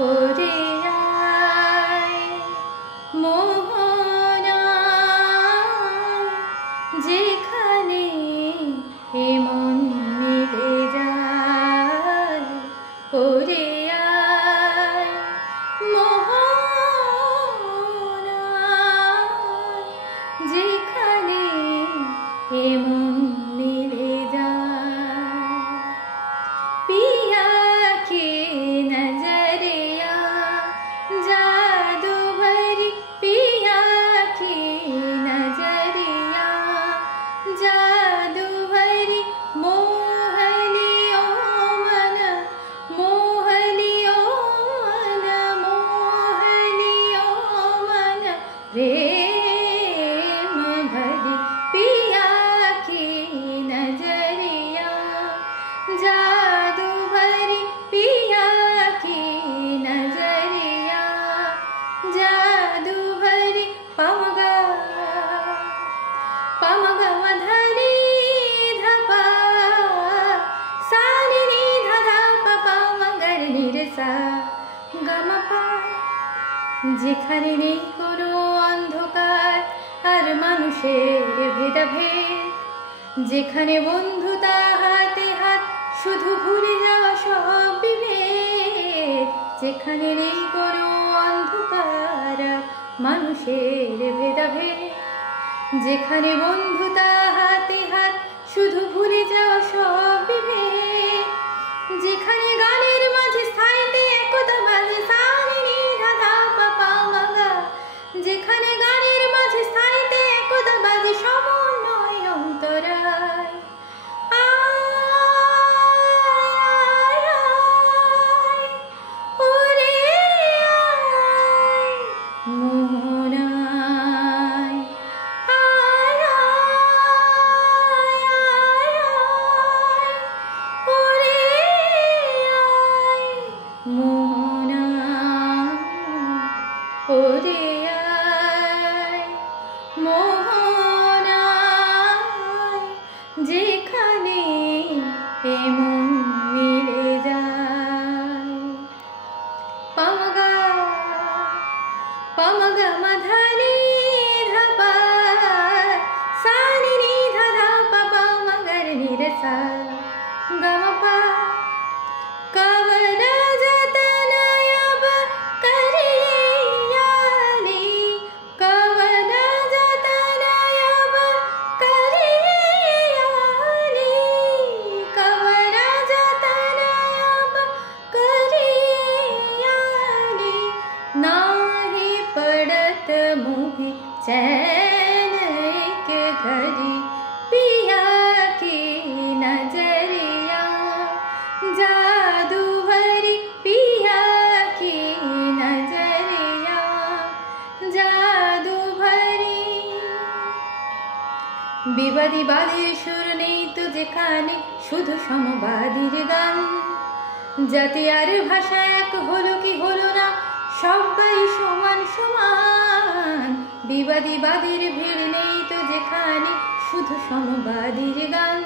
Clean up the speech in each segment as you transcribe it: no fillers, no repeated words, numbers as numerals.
ওরে আয় মোহনা, যেখানে এমন মিলে যায়। ওরে আয় মোহনা, যেখানে এমন मिले जाए। पिया के नजरिया जादू भरी, पिया की नजरिया जादू भरी, मोहलियो मन मोहलियो मन मोहलियो मन प्रेम भरी। पिया की नजरिया जादू भरी, पिया की नजरिया जादू भरी। पमगा पमगा मधरी धपा सानी नी धधा पपा मगर निरसा गमपा। যেখানে নেই কোনো অন্ধকার আর মানুষের ভেদাভেদ, যেখানে বন্ধুতা হাতে হাত শুধু ভুলে যাওয়া সব বিভেদ, যেখানে নেই কোনো অন্ধকার মানুষের ভেদাভেদ, যেখানে বন্ধুতা হাতে হাত শুধু ভুলে যাওয়া সব বিভেদ, যেখানে গানের মাঝে স্থায়ীতে একতা বাজে সানি নি ধাধা পাপা মাগা, যেখানে গানের মাঝে স্থায়ীতে একতা বাজে সমন্বয় অন্তরায়। ওরে আয় মোহনায়, আয় ওরে আয় মোহনায়, ওরে আয় মোহনায়, যেখানে এমন মিলে যায়। পমগা পমগা মধনি ধপা সানি নি ধধা পপা মগর নিরসা গমপা। कवन जतन अब करिए यारी, कवन जतन अब करिए यारी, कवन जतन अब करिए यारी। नाही पड़त मोहि चैन एक घड़ी, पिया की नजरिया जादू भरी, पिया की नजरिया जादू भरी। বিবাদীবাদের সুর নেই তো যেখানে, শুধু সমবাদীর গান। জাতি আর ভাষা এক হলো কি হলো না, সবাই সমান সমান। বিবাদীবাদের ভিড় নেই তো যেখানে, শুধু সমবাদীর গান।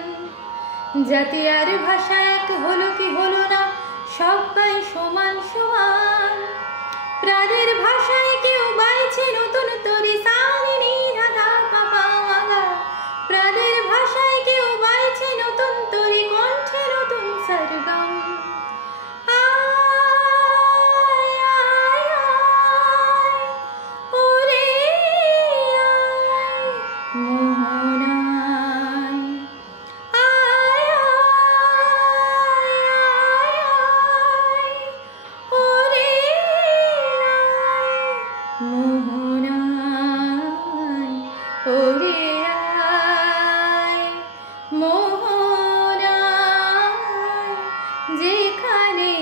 জাতি আর ভাষা এক হলো কি হলো না, সবাই সমান সমান। প্রাণের ভাষায় কেউ বাইছে নতুন তরি সানি নি ধাধা পাপা মাগা, প্রাণের ভাষায় কেউ বাইছে নতুন তরি কণ্ঠে নতুন সরগম। আয় আয় আয় ওরে আয় মোহনায়, আয় আয় আয় ওরে আয় মোহনায়, ওরে আয় মোহনায়, যেখানে